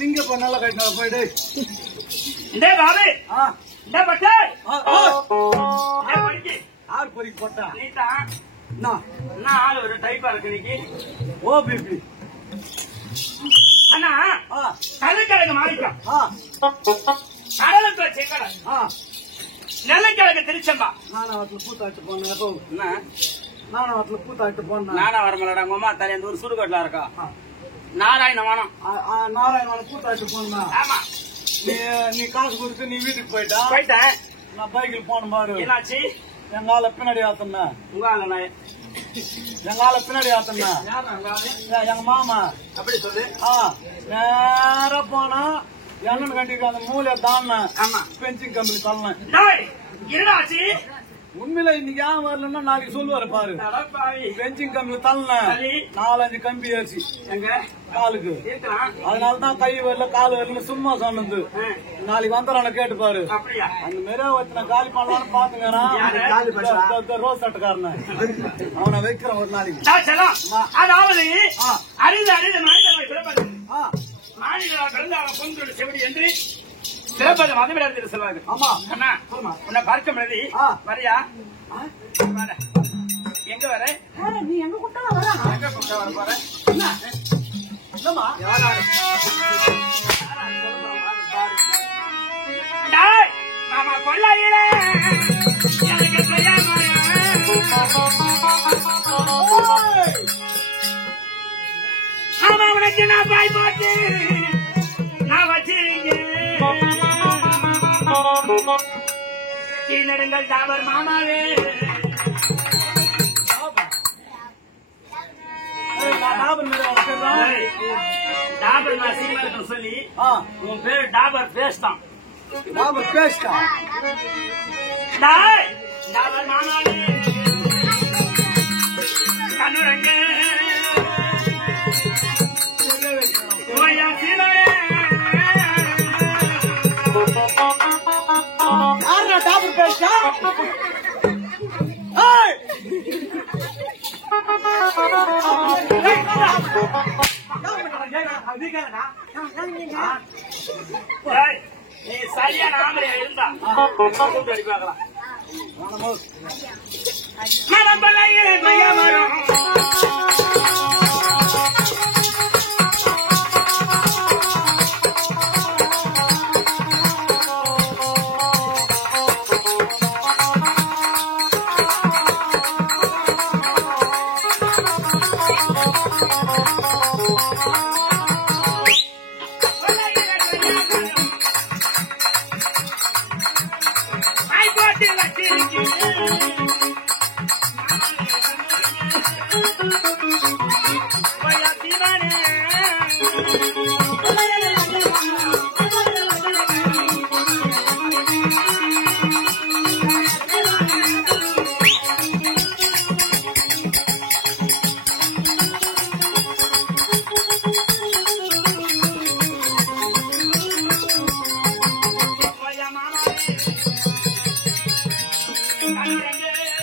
லிங்க பண்ணால கட்டினா போயிடு ஆறு பொறிக்கு போட்டா ஆள் ஒரு டைப்பா இருக்கு இன்னைக்கு. ஓ பிபி அண்ணா கருக்கிழங்கு மாறிக்கும் கடலுக்குள்ள செங்கடை நெல்லைக்கிழங்கு திருச்சம்பா நானாவத்துல பூத்தாட்டு போனேன் நானாவத்துல பூத்தாட்டு போனேன் நானா வரமாடா உங்க அம்மா தலை ஒரு சுடுகாட்டுல இருக்கா நாராயணவனம் நாராயணவனம் பூத்தாட்டு போனா. ஆமா நீ காசு கொடுத்து நீ வீட்டுக்கு போயிட்டேன். நான் பைக்கில் போன பாரு என்னாச்சு எங்க ஆள பின்னாடி ஆத்தனா உங்க ஆள எங்க ஆள பின்னாடி ஆத்தனா எங்க மாமா அப்படி சொல்லு. நேர போனா என்னன்னு கண்டிப்பா அந்த மூலைய தானே பென்சிங் கம்பெனி தள்ளேன். என்னாச்சு உண்மையில இன்னைக்கு ஏன் வரலன்னா நாளைக்கு சொல்லுவாரு பாரு. பென்சிங் கம்பெனி தள்ளேன் 4-5 கம்பி ஏறிச்சு எங்க காலுக்கு. அதனாலதான் கை வரல கால் வரல சும்மா சொன்னது. நாளைக்கு வந்துடுறான கேட்டு பாரு. அந்த மாரி ஒருத்தனை காலி பண்ணலான்னு பாத்துங்கிறான் ரோஸ் சட்டக்காரன அவனை வைக்கிறேன் ஒரு நாளைக்கு. அதாவது அறிந்து அறிந்து மாநில செவடி என்று சிறப்பது மதவிடத்தில் சொல்வாங்க. ஆமா அண்ணா உன்னை பார்க்க முடியாது வரியா எங்க வர நீ எங்க கூட்ட வர எங்க கூட்ட வர போற மாமா கொள்ளையில எனக்கு ஆமா உனக்கு நான் பாய் போட்டு நான் வச்சிருக்கேன் நெடுங்கள் தாவர் மாமாவே டாபர் நான் சீனியர் சொல்லி உன் பேரு டாபர் பேஸ்ட் தான். டாபர் பேஸ்டா டாபர் மாமாவே கண்ணுரங்க ஏய், நீ சரியான ஆம்பளையா இருந்தா கூப்பிட்டு அடி பார்க்கலாம். மரம்பலையில் மயம் வரும்